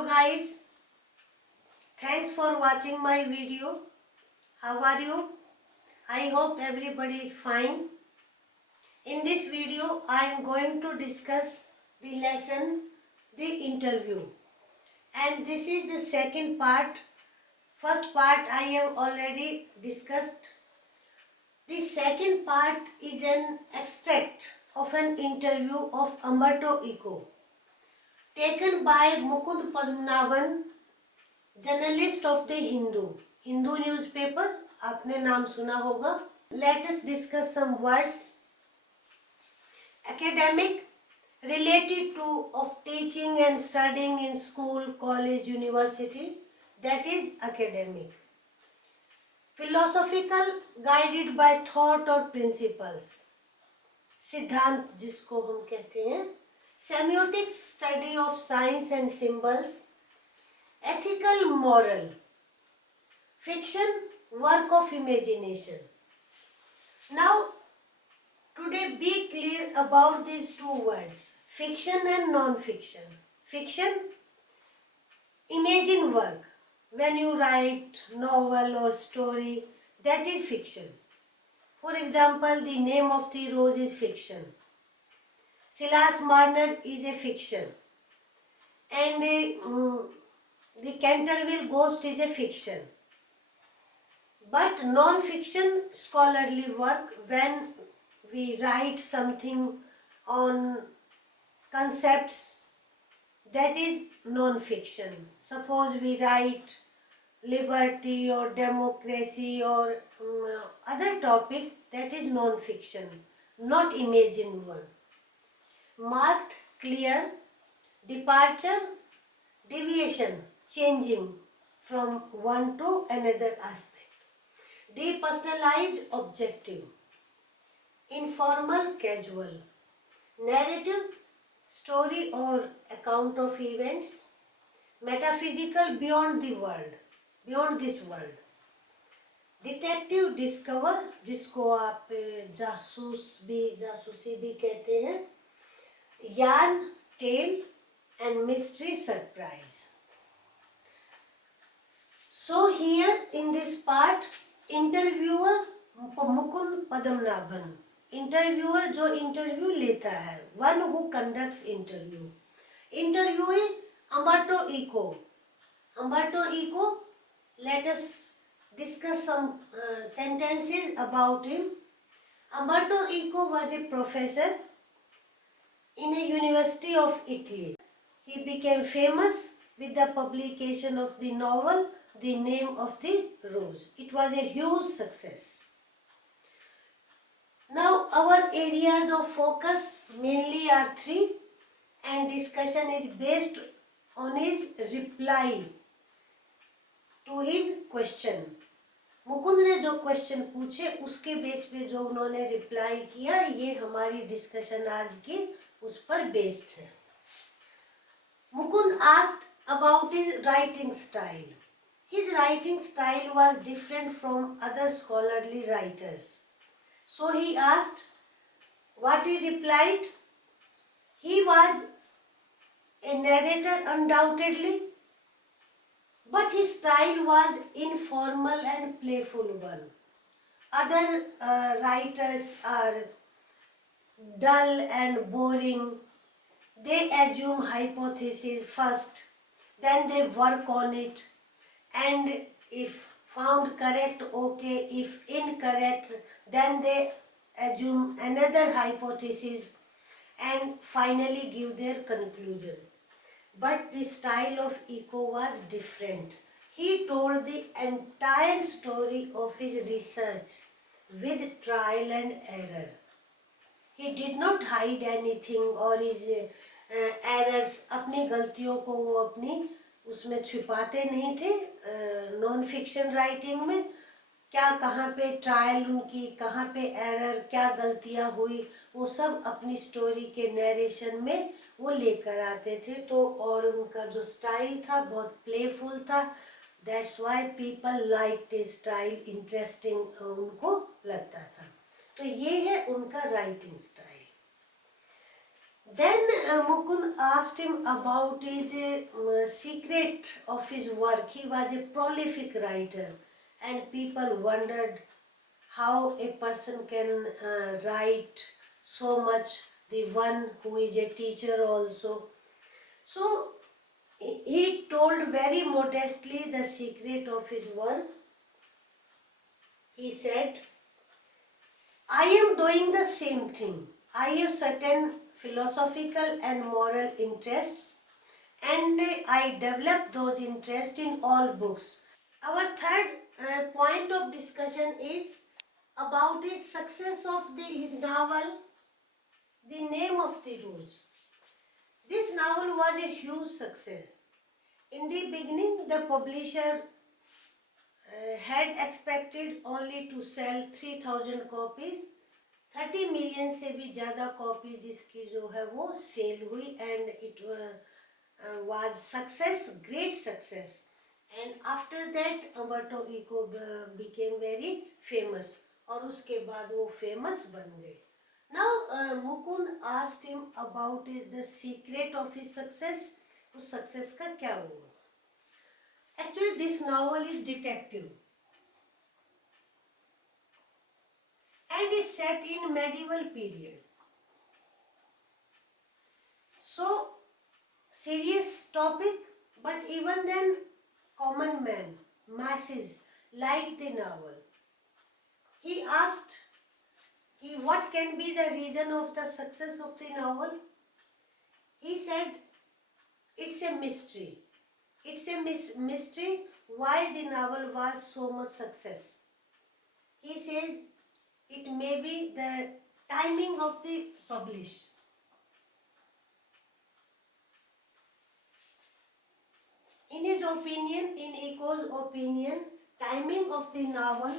Hello guys, thanks for watching my video. How are you? I hope everybody is fine. In this video, I am going to discuss the lesson, the interview. And this is the second part. First part I have already discussed. The second part is an extract of an interview of Umberto Eco, taken by Mukund Padamnabhhan, journalist of the Hindu newspaper, आपने नाम सुना होगा. Let us discuss some words. Academic, related to of teaching and studying in school, college, university, that is academic. Philosophical, guided by thought or principles, सिद्धांत जिसको हम कहते हैं. Semiotics, study of science and symbols. Ethical, moral. Fiction, work of imagination. Now, today be clear about these two words, fiction and non-fiction. Fiction, imagine work. When you write novel or story, that is fiction. For example, The Name of the Rose is fiction. Silas Marner is a fiction. And The Canterville Ghost is a fiction. But non-fiction, scholarly work, when we write something on concepts, that is non-fiction. Suppose we write liberty or democracy or other topic, that is non-fiction, not imagined one. Marked, clear, departure, deviation, changing from one to another aspect. Depersonalized, objective. Informal, casual. Narrative, story or account of events. Metaphysical, beyond the world, beyond this world. Detective, discover, जिसको आप जासूसी भी कहते हैं. Yarn, tale, and mystery, surprise. So here in this part, interviewer Mukund Padamnabhan, interviewer जो interview लेता है, one who conducts interview. Interviewee Umberto Eco. Umberto Eco, let us discuss some sentences about him. Umberto Eco was a professor in a university of Italy. He became famous with the publication of the novel The Name of the Rose. It was a huge success. Now our areas of focus mainly are three, and discussion is based on his reply to his question. Mukund ने जो question पूछे उसके base पे जो उन्होंने reply किया, ये हमारी डिस्कशन आज की उस पर बेस्ड है. Mukund asked about his writing style. His writing style was different from other scholarly writers. So he asked, what he replied? He was a narrator undoubtedly, but his style was informal and playful one. Other writers are dull and boring. They assume hypothesis first, then they work on it, and if found correct, okay. If incorrect, then they assume another hypothesis and finally give their conclusion. But the style of Eco was different. He told the entire story of his research with trial and error. He did not hide anything or his errors. अपनी गलतियों को वो अपनी उसमें छुपाते नहीं थे. Non fiction writing में क्या कहाँ पे ट्रायल उनकी, कहाँ पे एरर, क्या गलतियाँ हुई, वो सब अपनी स्टोरी के नरेशन में वो लेकर आते थे. तो और उनका जो स्टाइल था बहुत प्लेफुल था. That's why people liked his style, interesting उनको लगता था. तो ये है उनका writing style. Then Mukund asked him about his secret of his work. He was a prolific writer, and people wondered how a person can write so much, the one who is a teacher also. So he told very modestly the secret of his work. He said, I am doing the same thing. I have certain philosophical and moral interests, and I develop those interests in all books. Our third point of discussion is about his success of his novel, The Name of the Rose. This novel was a huge success. In the beginning, the publisher had expected only to sell 3000 copies. 30 million से भी ज़्यादा copies इसकी जो है वो cell हुई and it was success, great success. And after that Umberto Eco became very famous और उसके बाद वो famous बन गए. Now Mukund asked him about the secret of his success. उस success का क्या हुआ? Actually this novel is detective and is set in medieval period. So serious topic, but even then common man, masses liked the novel. He asked what can be the reason of the success of the novel. He said it's a mystery. It's a mystery why the novel was so much success. He says it may be the timing of the publish. In his opinion, in Eco's opinion, timing of the novel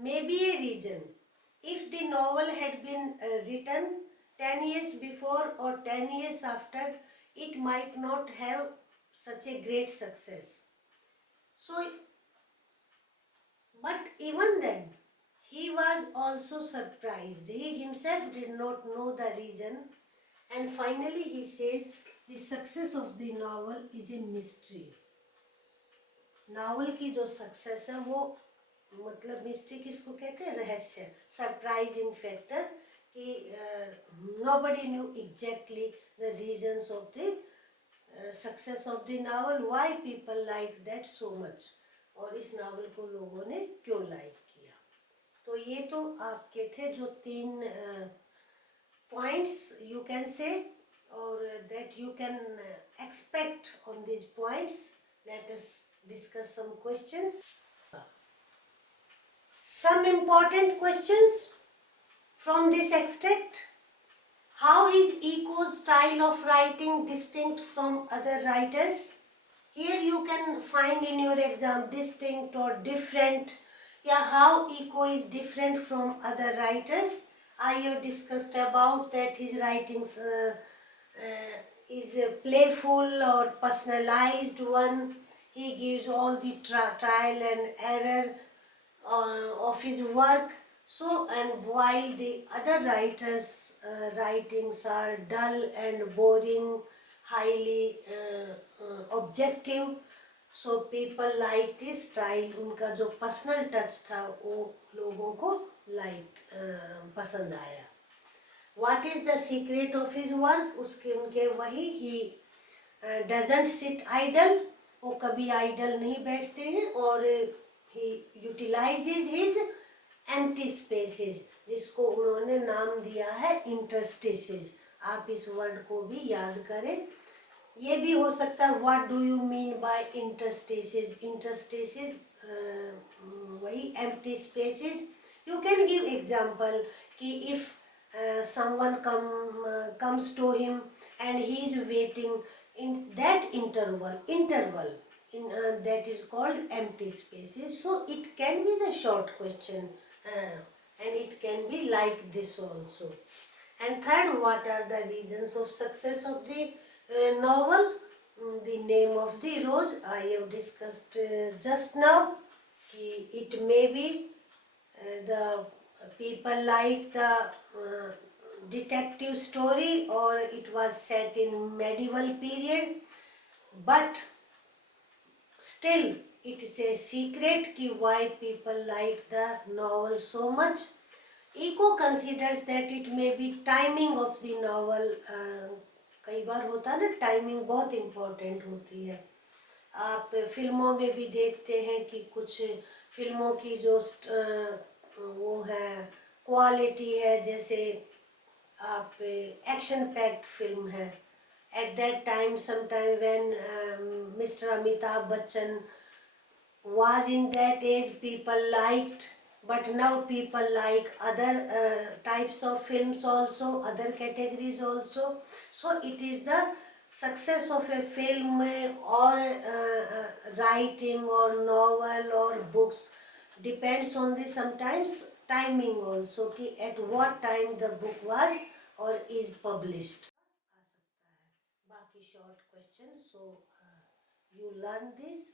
may be a reason. If the novel had been written 10 years before or 10 years after, it might not have such a great success. So, but even then, he was also surprised. He himself did not know the reason. And finally he says, the success of the novel is a mystery. Novel की जो success है वो मतलब mystery किसको कहते हैं? रहस्य, surprising factor कि nobody knew exactly the reasons of the success of the novel, why people liked that so much, और इस नावल को लोगों ने क्यों लाइक किया. तो ये तो आपके थे जो 3 points you can say, or that you can expect on these points. Let us discuss some questions. Some important questions from this extract. How is Eco's style of writing distinct from other writers? Here you can find in your exam distinct or different. Yeah, how Eco is different from other writers. I have discussed about that his writings is a playful or personalized one. He gives all the trial and error of his work. So, and while the other writers' writings are dull and boring, highly objective, so people liked his style. उनका जो personal touch था वो लोगों को पसंद आया. What is the secret of his work? उसके उनके वही, he doesn't sit idle, वो कभी idle नहीं बैठते हैं, और he utilizes his empty spaces, जिसको उन्होंने नाम दिया है interstices. आप इस वर्ड को भी याद करें. ये भी हो सकता है what do you mean by interstices? Interstices वही empty spaces. You can give example कि if someone comes to him and he is waiting in that interval in that is called empty spaces. So it can be the short question and it can be like this also. And third, what are the reasons of success of the novel? The Name of the Rose I have discussed just now. it may be the people liked the detective story, or it was set in medieval period, but still it is a secret ki why people liked the novel so much. Eco considers that it may be timing of the novel. कई बार होता है ना, timing बहुत important होती है. आप फिल्मों में भी देखते हैं कि कुछ फिल्मों की जो वो है क्वालिटी है, जैसे आप एक्शन पैक्ड फिल्म है, at that time sometime when Mr. Amitabh Bachchan was in that age, people liked, but now people like other types of films also, other categories also. So it is the success of a film or writing or novel or books depends on the sometimes timing also, कि at what time the book was or is published. आ सकता है बाकी short question. So you learn this.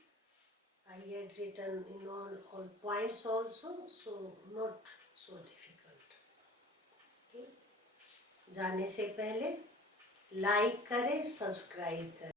I had written in all points also, so not so difficult. Okay? जाने से पहले like करें, subscribe करें.